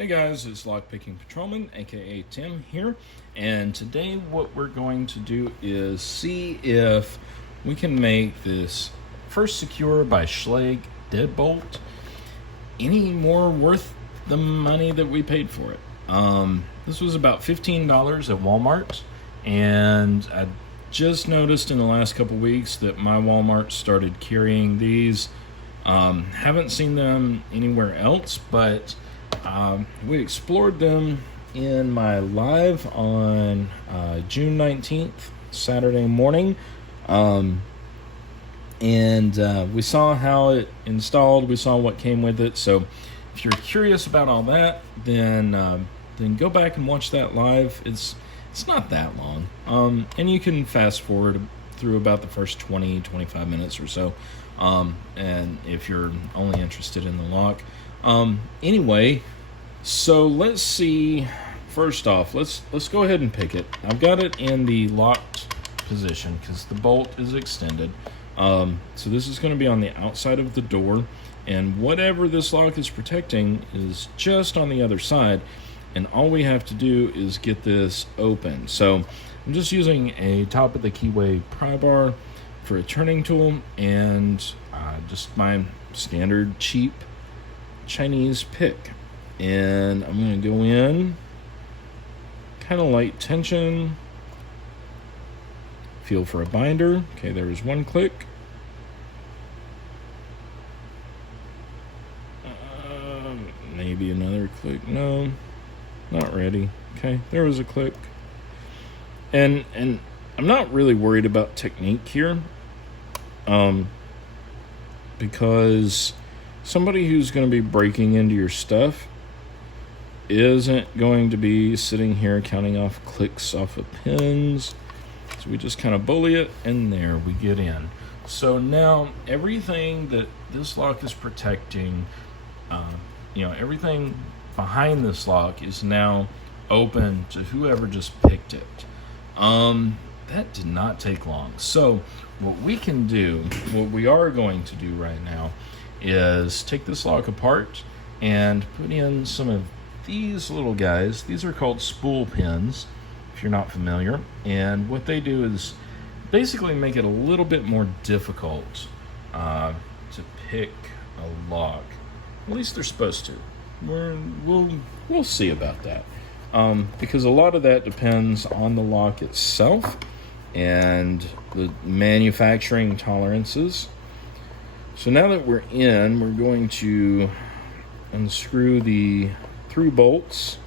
Hey guys, it's Lockpicking Patrolman, aka Tim here, and today what we're going to do is see if we can make this First Secure by Schlage deadbolt any more worth the money that we paid for it. This was about $15 at Walmart, and I just noticed in the last couple weeks that my Walmart started carrying these. Haven't seen them anywhere else, but we explored them in my live on June 19th, Saturday morning. And we saw how it installed. We saw what came with it. So if you're curious about all that, then go back and watch that live. It's not that long. And you can fast forward through about the first 20-25 minutes or so. And if you're only interested in the lock. Anyway, so let's see. First off, let's go ahead and pick it. I've got it in the locked position because the bolt is extended. So this is going to be on the outside of the door, and whatever this lock is protecting is just on the other side, and all we have to do is get this open. So I'm just using a top of the keyway pry bar for a turning tool, and just my standard cheap Chinese pick, and I'm going to go in kind of light tension, feel for a binder. Okay, there's one click. Maybe another click. No, not ready. Okay, there was a click. And I'm not really worried about technique here, because somebody who's going to be breaking into your stuff isn't going to be sitting here counting off clicks off of pins. So we just kind of bully it, and there we get in. So now everything that this lock is protecting, everything behind this lock is now open to whoever just picked it. That did not take long. So what we are going to do right now is take this lock apart and put in some of these little guys. These are called spool pins, if you're not familiar. And what they do is basically make it a little bit more difficult to pick a lock. At least they're supposed to. We'll see about that. Because a lot of that depends on the lock itself and the manufacturing tolerances. So now that we're in, we're going to unscrew the through bolts.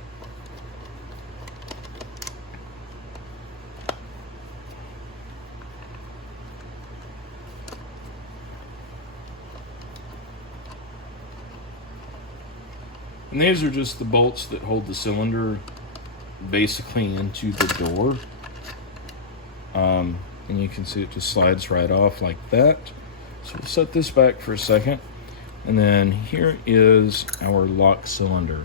And these are just the bolts that hold the cylinder basically into the door. And you can see it just slides right off like that. So we'll set this back for a second. And then here is our lock cylinder.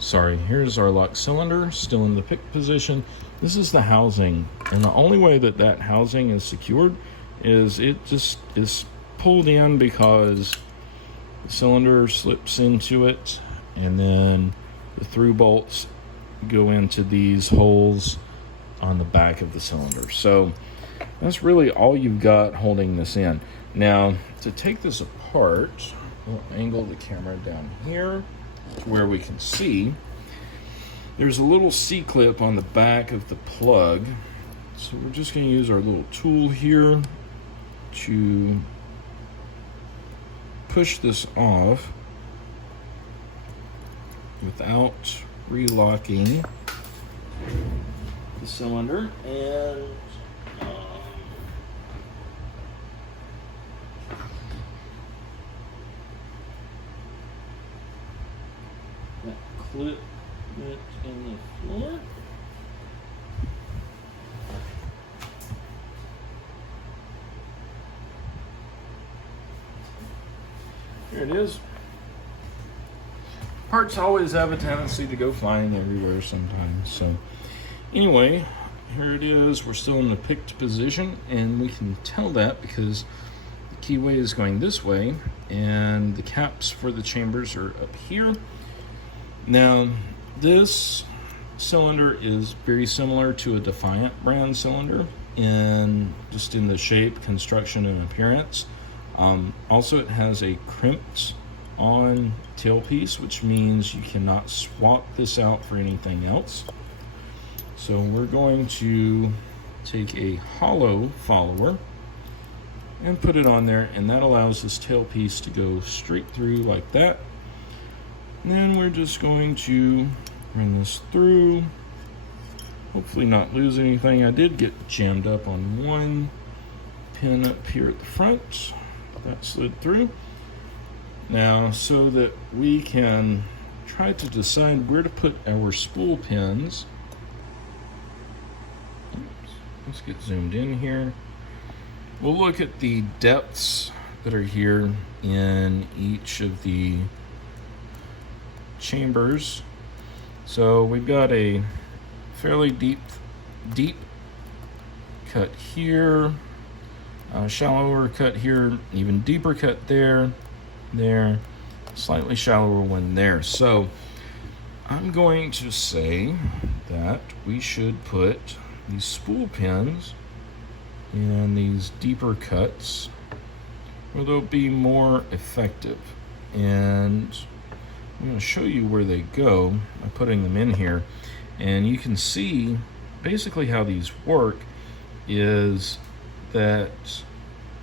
Here's our lock cylinder, still in the pick position. This is the housing. And the only way that housing is secured is it just is pulled in because the cylinder slips into it, and then the through bolts go into these holes on the back of the cylinder. So that's really all you've got holding this in. Now, to take this apart, we'll angle the camera down here to where we can see. There's a little C-clip on the back of the plug. So we're just going to use our little tool here to push this off without relocking the cylinder, and that clip went in the floor. Here it is. Parts always have a tendency to go flying everywhere sometimes. So anyway, here it is. We're still in the picked position, and we can tell that because the keyway is going this way and the caps for the chambers are up here. Now, this cylinder is very similar to a Defiant brand cylinder in the shape, construction, and appearance. Also, it has a crimped on tailpiece, which means you cannot swap this out for anything else. So we're going to take a hollow follower and put it on there, and that allows this tailpiece to go straight through like that. And then we're just going to run this through, hopefully not lose anything. I did get jammed up on one pin up here at the front. That slid through. Now, so that we can try to decide where to put our spool pins. Oops, let's get zoomed in here. We'll look at the depths that are here in each of the chambers. So we've got a fairly deep cut here, a shallower cut here, even deeper cut there, slightly shallower one there. So I'm going to say that we should put these spool pins in these deeper cuts where they'll be more effective. And I'm going to show you where they go by putting them in here. And you can see basically how these work is that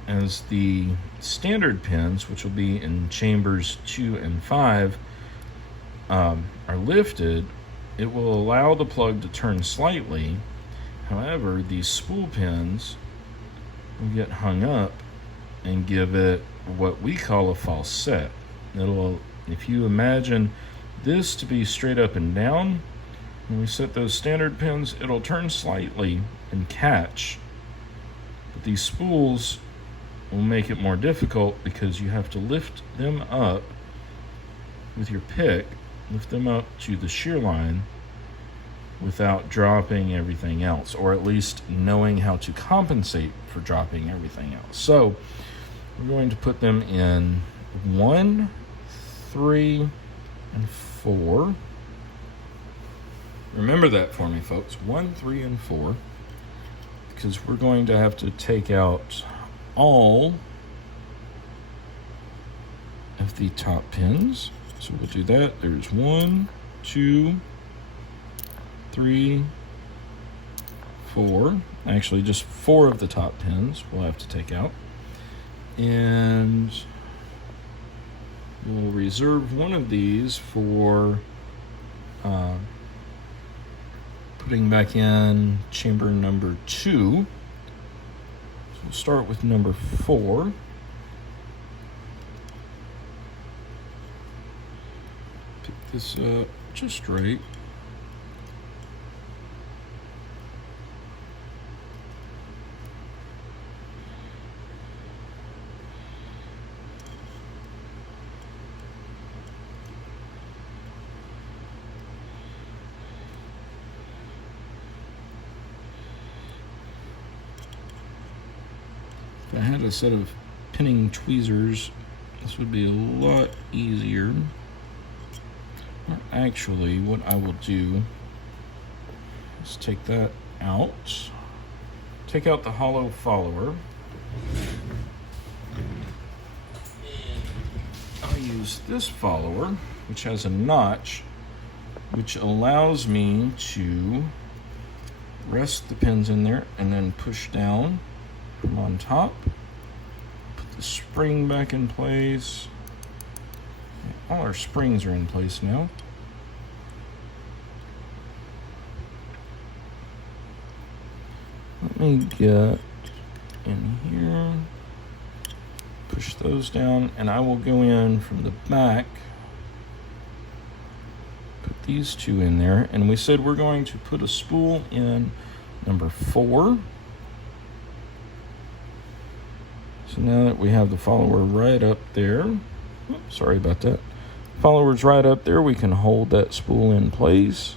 as the standard pins, which will be in chambers 2 and 5, are lifted, it will allow the plug to turn slightly. However, these spool pins will get hung up and give it what we call a false set. If you imagine this to be straight up and down, when we set those standard pins, it'll turn slightly and catch. But these spools will make it more difficult because you have to lift them up with your pick, lift them up to the shear line without dropping everything else, or at least knowing how to compensate for dropping everything else. So we're going to put them in 1, 3, and 4. Remember that for me, folks. 1, 3, and 4. Because we're going to have to take out all of the top pins. So we'll do that. There's 1, 2, 3, 4. Actually, just 4 of the top pins we'll have to take out. And we'll reserve one of these for putting back in chamber number 2. So we'll start with number 4. Pick this up just right. If I had a set of pinning tweezers, this would be a lot easier. Actually, what I will do is take that out. Take out the hollow follower. I'll use this follower, which has a notch, which allows me to rest the pins in there and then push down from on top. Put the spring back in place. All our springs are in place now. Let me get in here, push those down, and I will go in from the back, put these 2 in there, and we said we're going to put a spool in number 4. So now that we have the follower right up there, oops, sorry about that. Follower's right up there, we can hold that spool in place,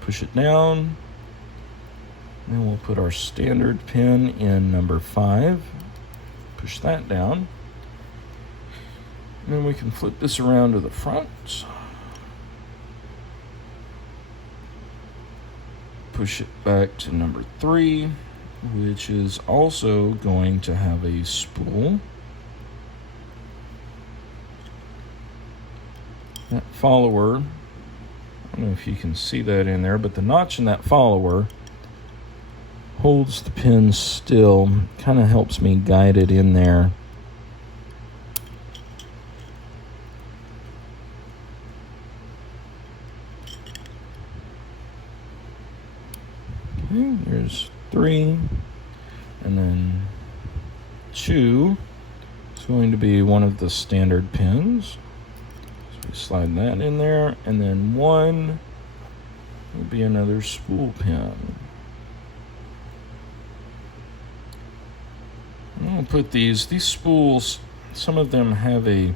push it down, and then we'll put our standard pin in number 5, push that down, and then we can flip this around to the front, push it back to number 3, which is also going to have a spool. That follower, I don't know if you can see that in there, but the notch in that follower holds the pin still, kind of helps me guide it in there. Okay, there's 3, and then 2 is going to be one of the standard pins. So we slide that in there, and then 1 will be another spool pin. I'm going to put these spools, some of them have a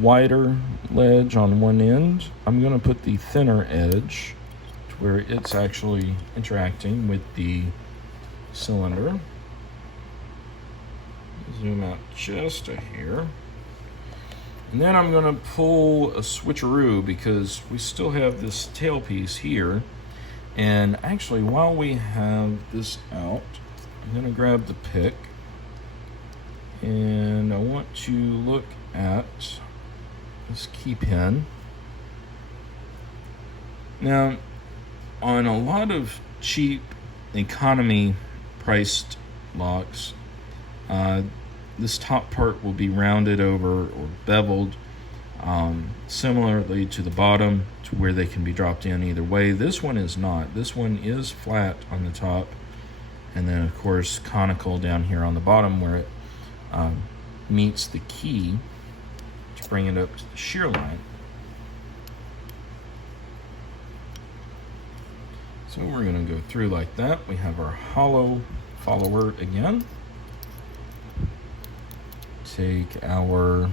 wider ledge on one end. I'm going to put the thinner edge to where it's actually interacting with the cylinder. Zoom out just a hair. And then I'm going to pull a switcheroo because we still have this tailpiece here. And actually, while we have this out, I'm going to grab the pick, and I want to look at this key pin. Now, on a lot of cheap economy priced locks, this top part will be rounded over or beveled similarly to the bottom, to where they can be dropped in either way. This one is not. This one is flat on the top, and then of course conical down here on the bottom where it meets the key to bring it up to the shear line. So we're going to go through like that. We have our hollow follower again. Take our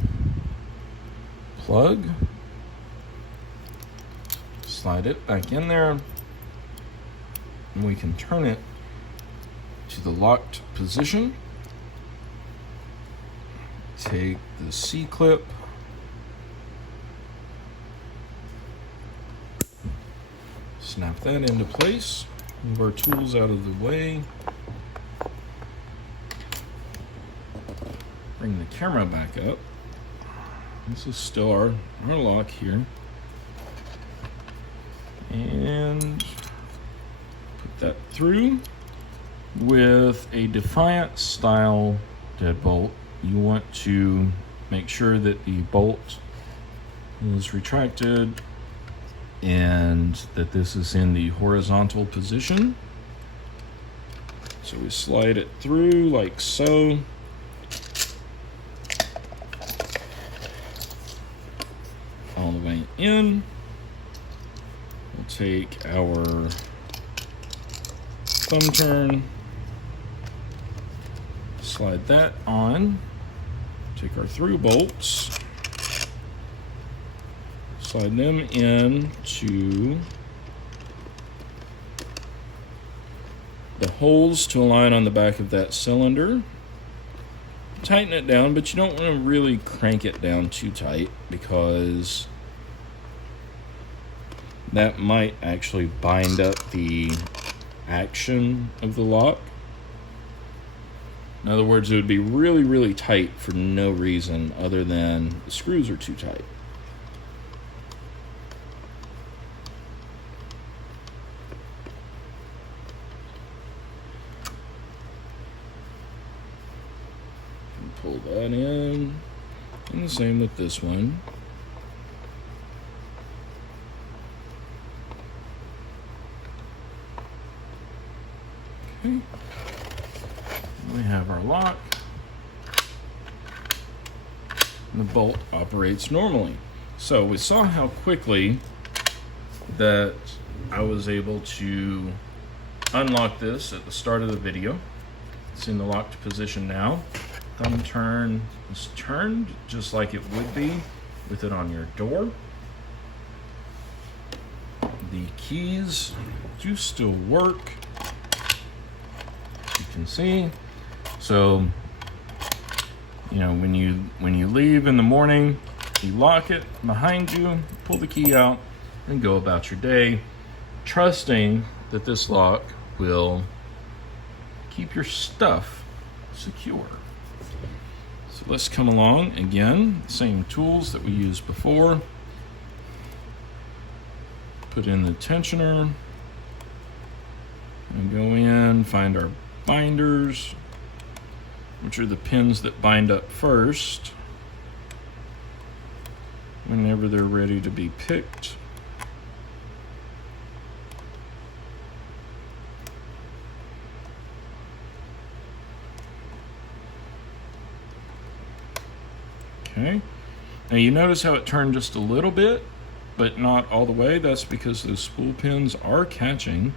plug, slide it back in there, and we can turn it to the locked position. Take the C-clip, snap that into place, move our tools out of the way, bring the camera back up. This is still our lock here, and put that through with a Defiant style deadbolt. You want to make sure that the bolt is retracted and that this is in the horizontal position. So we slide it through like so. All the way in. We'll take our thumb turn, slide that on, take our through bolts, slide them in to the holes to align on the back of that cylinder. Tighten it down, but you don't want to really crank it down too tight because that might actually bind up the action of the lock. In other words, it would be really, really tight for no reason other than the screws are too tight. Pull that in, and the same with this one. Okay, we have our lock, and the bolt operates normally. So we saw how quickly that I was able to unlock this at the start of the video. It's in the locked position now. Thumb turn is turned just like it would be with it on your door. The keys do still work, you can see. So, you know, when you leave in the morning, you lock it behind you, pull the key out, and go about your day, trusting that this lock will keep your stuff secure. So let's come along again, same tools that we used before. Put in the tensioner and go in, find our binders, which are the pins that bind up first whenever they're ready to be picked. Okay, now you notice how it turned just a little bit, but not all the way. That's because those spool pins are catching.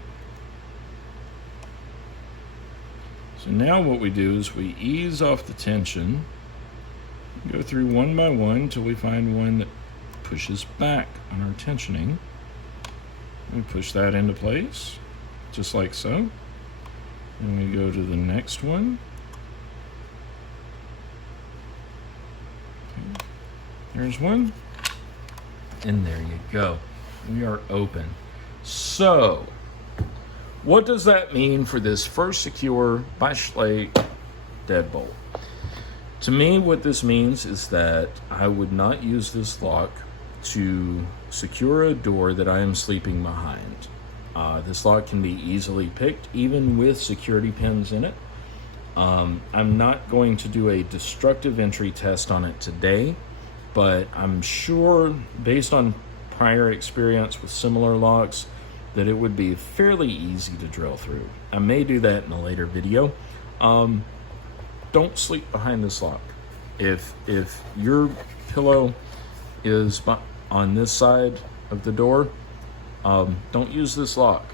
So now what we do is we ease off the tension, go through one by one until we find one that pushes back on our tensioning. We push that into place, just like so. And we go to the next one. Okay. There's one. And there you go. We are open. So, what does that mean for this first secure by Schlage deadbolt? To me, what this means is that I would not use this lock to secure a door that I am sleeping behind. This lock can be easily picked, even with security pins in it. I'm not going to do a destructive entry test on it today, but I'm sure, based on prior experience with similar locks, that it would be fairly easy to drill through. I may do that in a later video. Don't sleep behind this lock. If your pillow is on this side of the door, don't use this lock.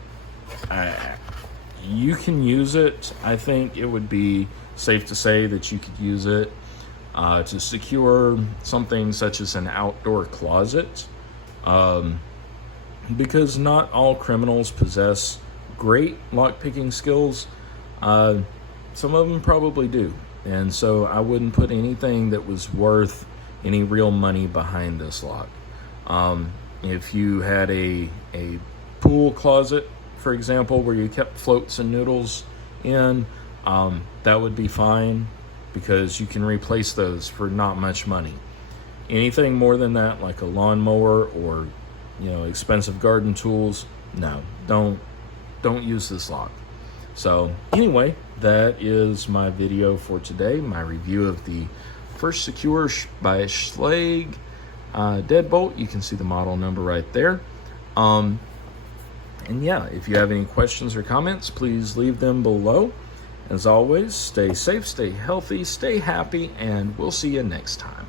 You can use it. I think it would be safe to say that you could use it to secure something such as an outdoor closet, because not all criminals possess great lock-picking skills. Some of them probably do, and so I wouldn't put anything that was worth any real money behind this lock. If you had a pool closet, for example, where you kept floats and noodles in, that would be fine, because you can replace those for not much money. Anything more than that, like a lawnmower or expensive garden tools, no, don't use this lock. So anyway, that is my video for today, my review of the first secure by Schlage deadbolt. You can see the model number right there. And yeah, if you have any questions or comments, please leave them below. As always, stay safe, stay healthy, stay happy, and we'll see you next time.